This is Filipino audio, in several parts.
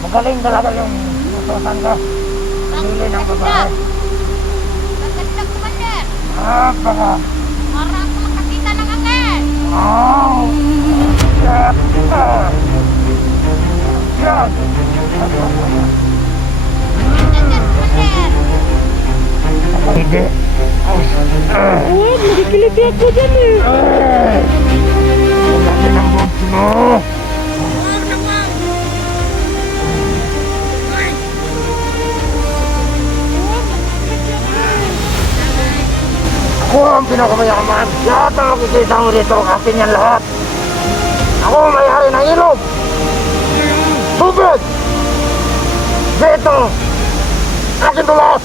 Magaling talaga yung utusan ko. Pili ng babae. Maganda, Commander. Baka. Para ako makakita ng angin. Oh! Yan! Yan! Maganda, Commander. Hindi. Uwan, nakikiliti ako dyan eh. Ang laki ng boobs mo. Ako ang pinakamayaman. Lahat ang nakikita mo dito, akin yan lahat. Ako ang may-ari ng ilog. Tubig! Dito! Akin to lahat!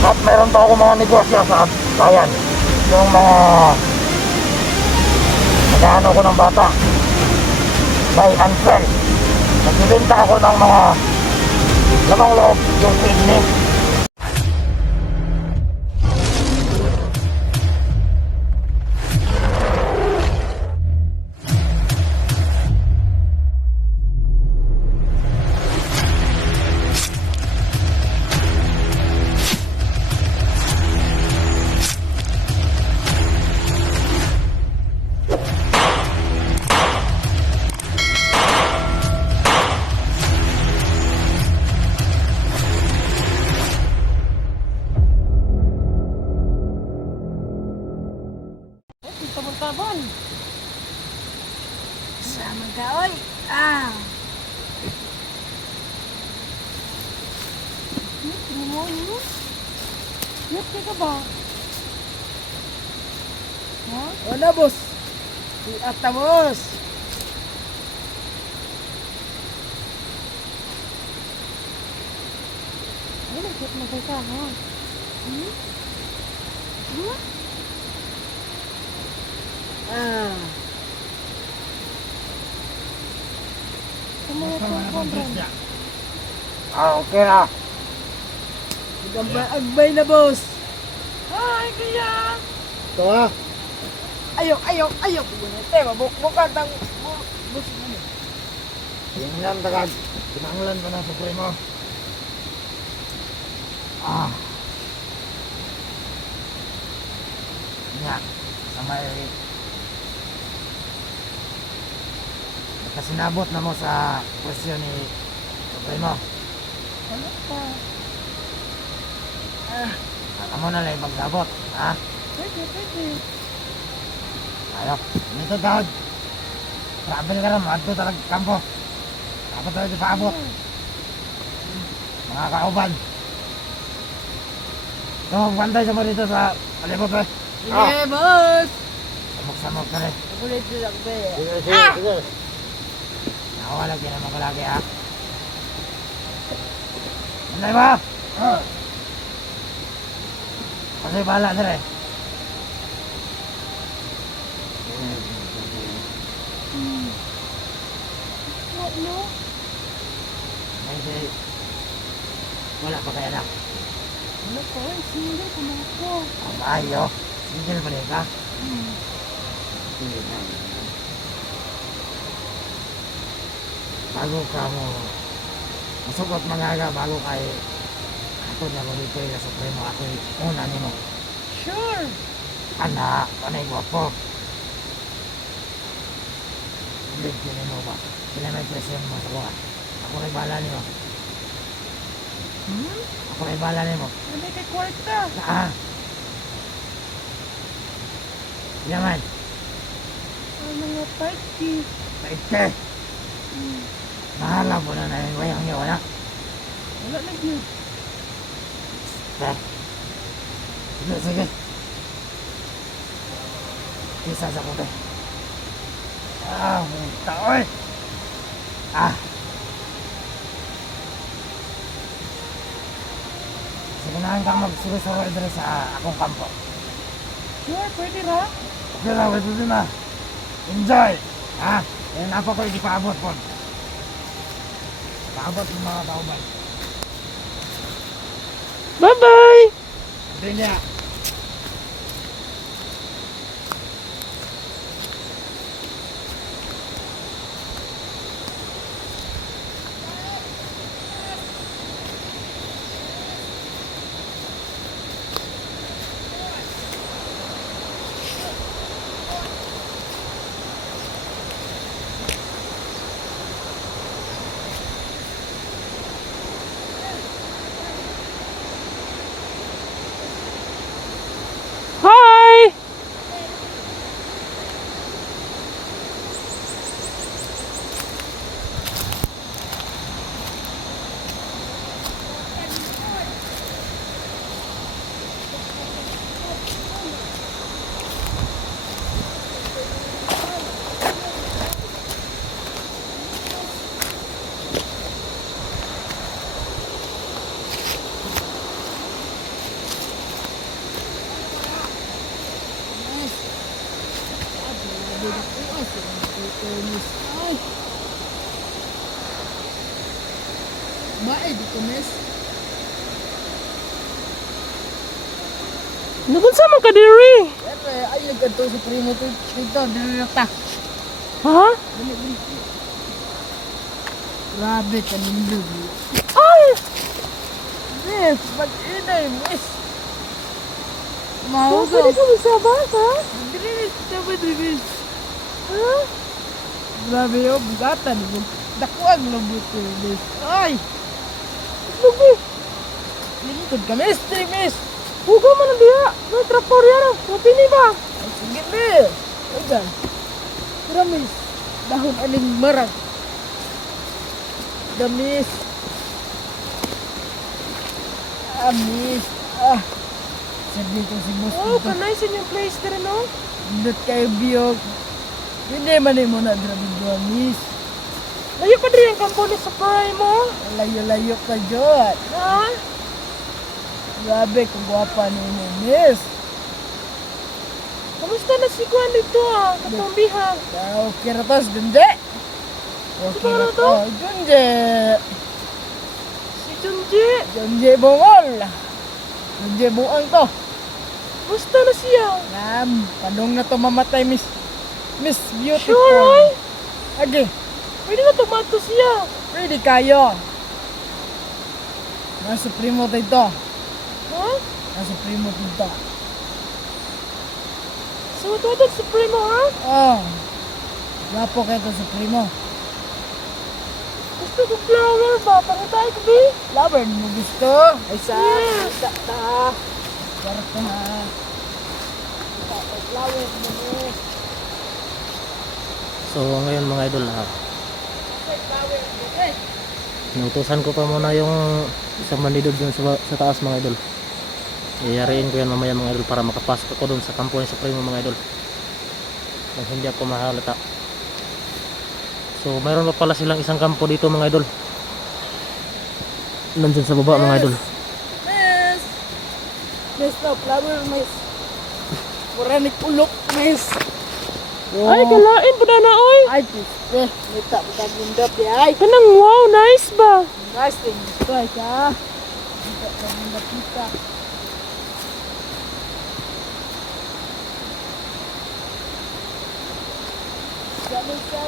At meron pa ako mga negosyo sa bayan. Yung mga... nag-ano ko ng bata. Buy and sell. Nagbibenta ako ng mga lamang loob, yung kidney. Tabon-tabon. Sama ka, oy. Ah. Ano? Yut ka ba? Ha? Wala, boss. At boss. Ay, nagkit mo ka, ha? Hmm? Hmm? Ah. Okay na. Agbay na, boss. Ay, kaya! Ito, ha? Ayaw. Mabukbukan ng... boss, ano? Tingnan tagad. Pinanglan pa ng Supremo. Yan. Sa may... Kasinabot na mo sa presyo ni Supremo. Ano pa? Amo na lang magsabot. Ha? Pwede. Ayaw. Dito daw. Travel ka na. Maadto talagang kampo. Dapat tayo di paabot. Mga kauban. So, bantay sa mo dito sa palibot eh. Sige, boss. Samok-samok ka rin. Ulit sila, be. Sige. Nakawalag din naman ko lagi ha. Anday ba? Kasi bahala na rin. Ano? Kasi wala pa kaya na. Ano pa? Ay, sila. Kumain ko. Ang ayo. Sigil pa rin ka. Bago ka mo masukot mangaga bago kay ako na mo dito yung Supremo ako una ni mo. Sure. Anak, panay gwapo. Hindi kinin mo ba? Sila may presyon mo sa buwan. Ako rin bala ni mo. Ako rin bala ni mo. Ano kay kwarta? Yaman. Ang mga party. Maite. Mahala po na na yung wayang niyo, wala? Wala na yun. Sige. Isa sa kote. Munta, oy! Sigunahan kang magsuro-suro dito sa akong kampo. Sure, pwede ra? Okay na, pwede din na. Enjoy! Yan ako ko, hindi paabot po. Paabot yung mga kauban. Bye-bye! Hindi niya. Bae, di ko, miss. Nagunsa man ka diri? Siyempre, ay nagkanto sa primo to. Dito, dinilata. Ha? Dali, dali. Grabe, kanindog. Ay! Miss, mag-inay, miss. Oh, Mahugaw. pwede ka magsabas, ha? Dili, sabi, miss. Ha? Grabe yun, bugatan. Dakuang lambot ko, miss. Ay! Lugi! Lingkod ka, miss. Miss. Hugaw man ang diha! May trapor yan, mapini ba? Ay, sige, miss. Ay, gan. Pero, miss, dahon aling marag. The miss. Ah, miss. Ah. Sabi ko si boss Oh, dito. kanay sa inyong place na rin, no? Hindi kayo biyog. Hindi man mo na grabe doon, miss. Layo ka diri ang kampo ni sa pray mo. Layo-layo ka dyan. Ha? Grabe, kung gwapa ni mo, miss. Kamusta na si Juan dito, ah? Katumbiha. Okay na tos, gundi. Okay Siguro na to? to, gundi. Si Junji. Gundi bungol. Gundi buang to. Kamusta na siya? Padong na to mamatay, miss. Miss Beautiful. Sure, oy? Agi, Pwede na tumato siya. ready kayo. Nasa primo dito. Ha? Nasa primo dito. So, tuwad sa primo, ha? Oh. Lapo kayo to sa primo. Gusto ko flower ba? Pangitay ko, be? Lover, mo gusto? Ay sa Yes. ta. Sarap ka ha. Flower mo ni. So ngayon mga idol, Flower mo eh. inutusan ko pa muna yung isang bandidod dun sa taas mga idol. Iyariin ko yan mamaya mga idol para makapasok ako dun sa kampo ni Supremo mga idol. Nang hindi ako mahalata. So mayroon pa pala silang isang kampo dito mga idol. Nandun sa baba mga idol. Miss. Miss no, flower miss. Muranik ulok miss. Ay, kalain po na na, oy. Ay, piste. Nita mo ka bundap di ay. Kanang wow, nice ba? Nice thing. Gusto ay ka. Nita ka bundap kita. Sabi sa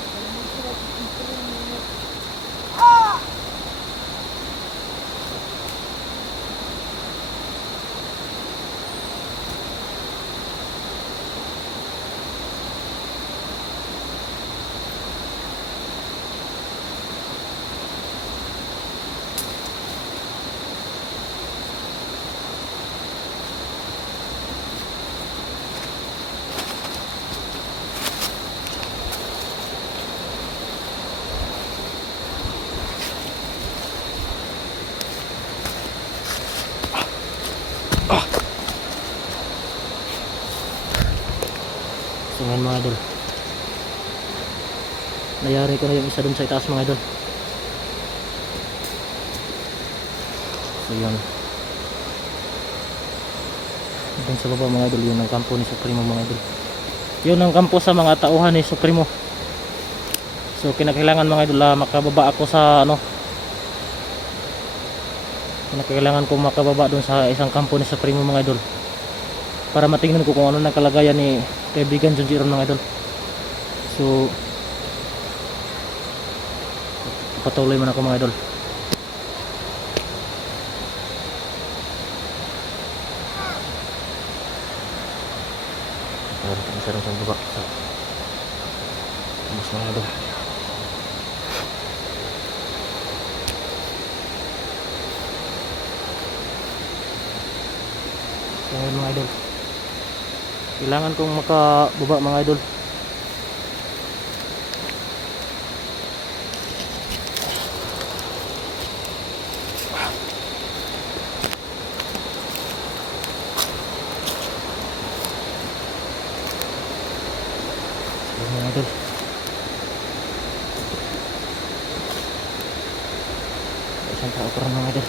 So ngayon mga idol, nayari ko na yung isa dun sa itaas mga idol. So yun, dun sa baba mga idol, yun ang kampo ni Supremo mga idol. Yun ang kampo sa mga tauhan ni Supremo. So kinakailangan mga idol, makababa ako sa kinakailangan ko makababa dun sa isang kampo ni Supremo mga idol, para matingnan ko kung ano nang kalagayan ni kaibigan Junji ron mga idol. So patuloy man ako mga idol. Isa rin sa baba sa mga idol. So ngayon mga idol, kailangan kong makababa mga idol. So mga idol, isang tao pa rin mga idol.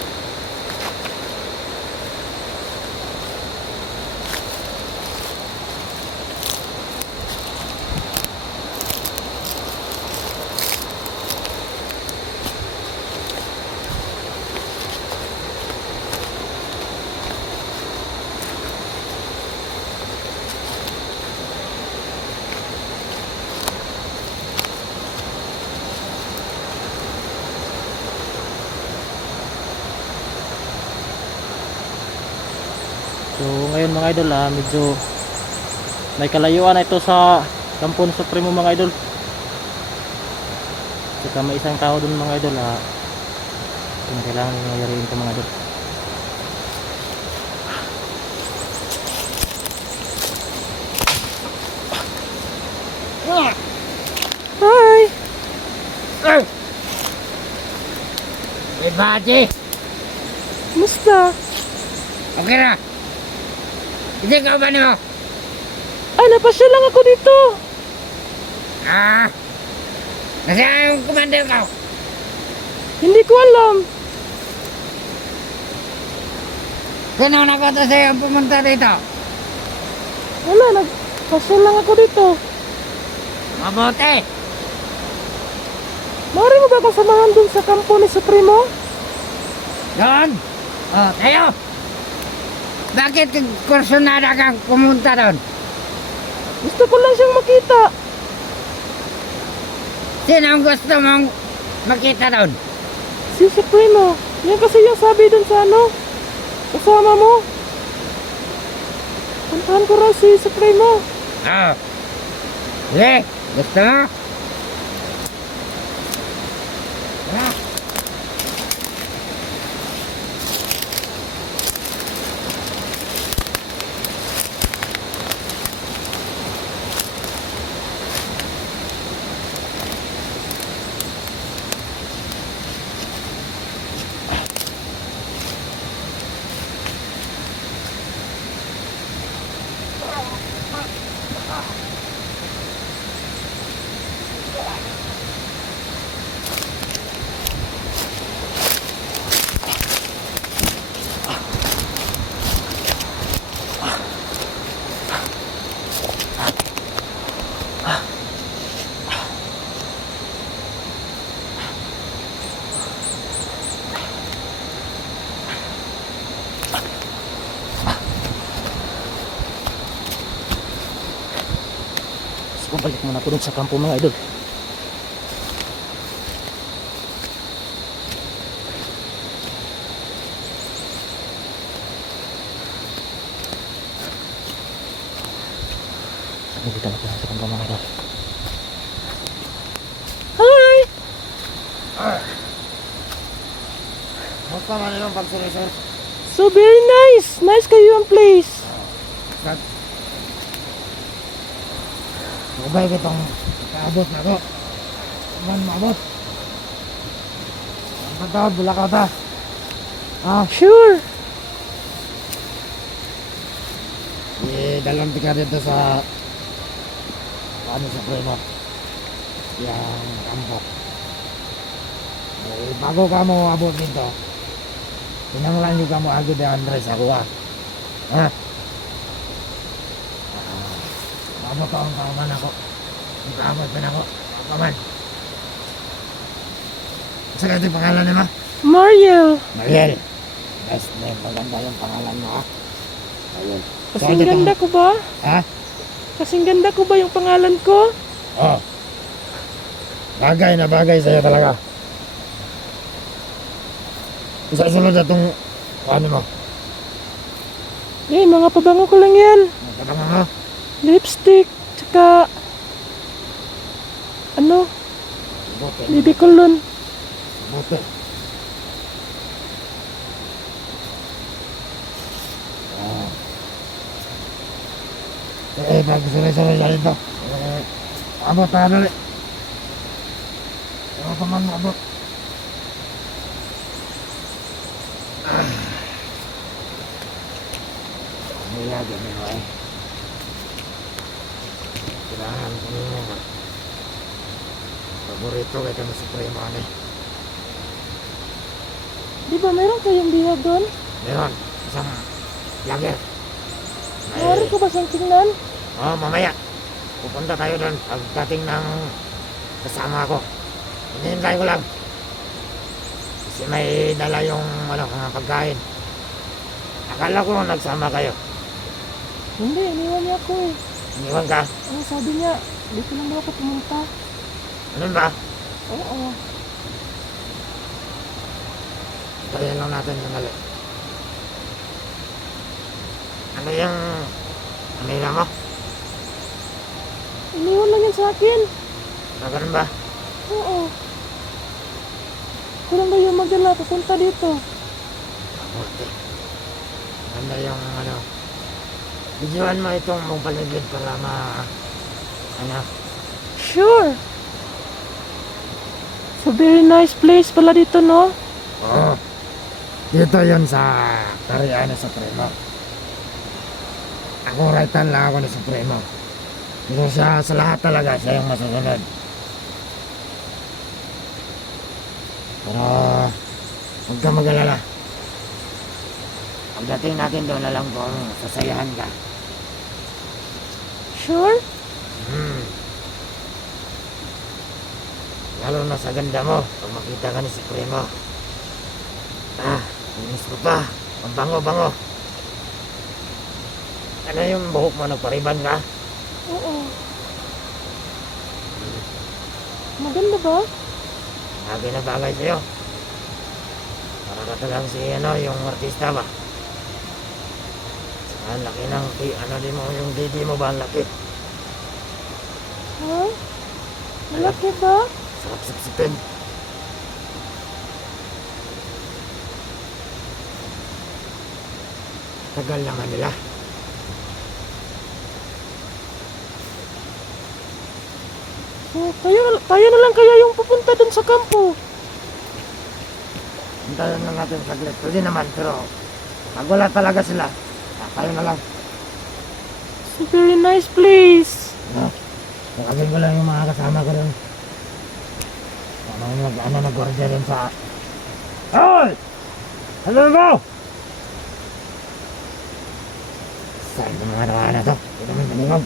So ngayon mga idol medyo may kalayuan na ito sa kampo ni Supremo mga idol. Saka may isang tao dun mga idol kailangan nangyayariin ito mga idol. Hi! Hey, Baji! Musta? Okay na! Hindi ka ba niyo? Ay, napasya lang ako dito. Ah! Nasaan yung commander ko? Hindi ko alam. Sino nakata sa'yo ang pumunta dito? Wala, nagpasya lang ako dito. Mabuti! Maaari mo ba akong samahan dun sa kampo ni Supremo? Doon! Oh, tayo! Bakit kursunada kang pumunta doon? Gusto ko lang siyang makita. Sino ang gusto mong makita doon? Si Supremo. Yan kasi yung sabi dun sa kasama mo. Puntahan ko raw si Supremo. Oh. Sige, gusto mo? Ah. So, balik muna ako dun sa kampo mga idol. Dito na ako sa kampo mga idol. Hi! Gusto mo na yung pagsulisor? So very nice! Nice kayo ang place. Mabay kitang kaabot na to. Naman maabot. Ang patawad, bulakaw ta. Sure! Dalam ka dito sa sa Supremo. Yang kampo. Bago ka mo abot dito, tinanglan nyo ka mo agad ni Andres ako ha? Abot ka ang kauman ako. Abot pa na ako. Kauman. Sa kaya yung pangalan niya ma? Mariel! Mariel. Best name. Maganda yung pangalan mo ha? Mariel. Kasing ganda ko ba? Ha? Kasing ganda ko ba yung pangalan ko? Oh. Bagay na bagay sa'yo talaga. Isa sunod na itong ano mo? Mga pabango ko lang yan. Katama mo? Lipstick, tsaka Buti. baby cologne. Buti. Pag-sunod-sunod na rin to. Abot na dali. Ewan pa man abot. Nilagyan mo eh. Kailangan ko nyo. Paborito kay kami Supremo eh. Di ba meron kayong bihag doon? Meron. Isang lager. Maaari ko ba siyang tingnan? Oh, mamaya. Pupunta tayo doon pagdating ng kasama ko. Hinihintay ko lang. Kasi may dala yung mga pagkain. Akala ko nagsama kayo. Hindi, iniwan niya ako eh. Iniwan ka? Sabi niya, dito lang daw ako pumunta. Ano ba? Oo. Tayan lang natin sandali. Ano yung kanila mo? Iniwan lang yan sa akin. Ganun ba? Oo. Ko lang kayo magdala, papunta dito. Mabuti. Ganda yung ano. Videoan mo itong mong paligid para ano. Sure. So very nice place pala dito, no? Oo. Dito yun sa Tarian ni Supremo. Ako raitan lang ako ni Supremo. Pero siya sa lahat talaga, siya yung masusunod. Pero huwag ka mag-alala. Pagdating natin doon, alam kong sasayahan ka. Sure? Lalo na sa ganda mo, pag makita ka ni Supremo. Inis ko pa. Ang bango-bango. Ano yung buhok mo, nagpariban ka? Oo. Maganda ba? Bagay na bagay sa'yo. Para ka talagang si yung artista ba? Saka ang laki ng, din mo, yung didi mo ba ang laki? Ha? Malaki ba? Sarap siksipin. Tagal naman nila. So, tayo na lang kaya yung pupunta dun sa kampo. Hintayin na natin saglit. Pwede naman, pero pag wala talaga sila, tayo na lang. It's a very nice place. Kasi ko lang yung mga kasama ko rin. Nag-gordya rin sa... Hoy! Ano mo? Saan yung mga nawa na to? Hindi naman kaningog.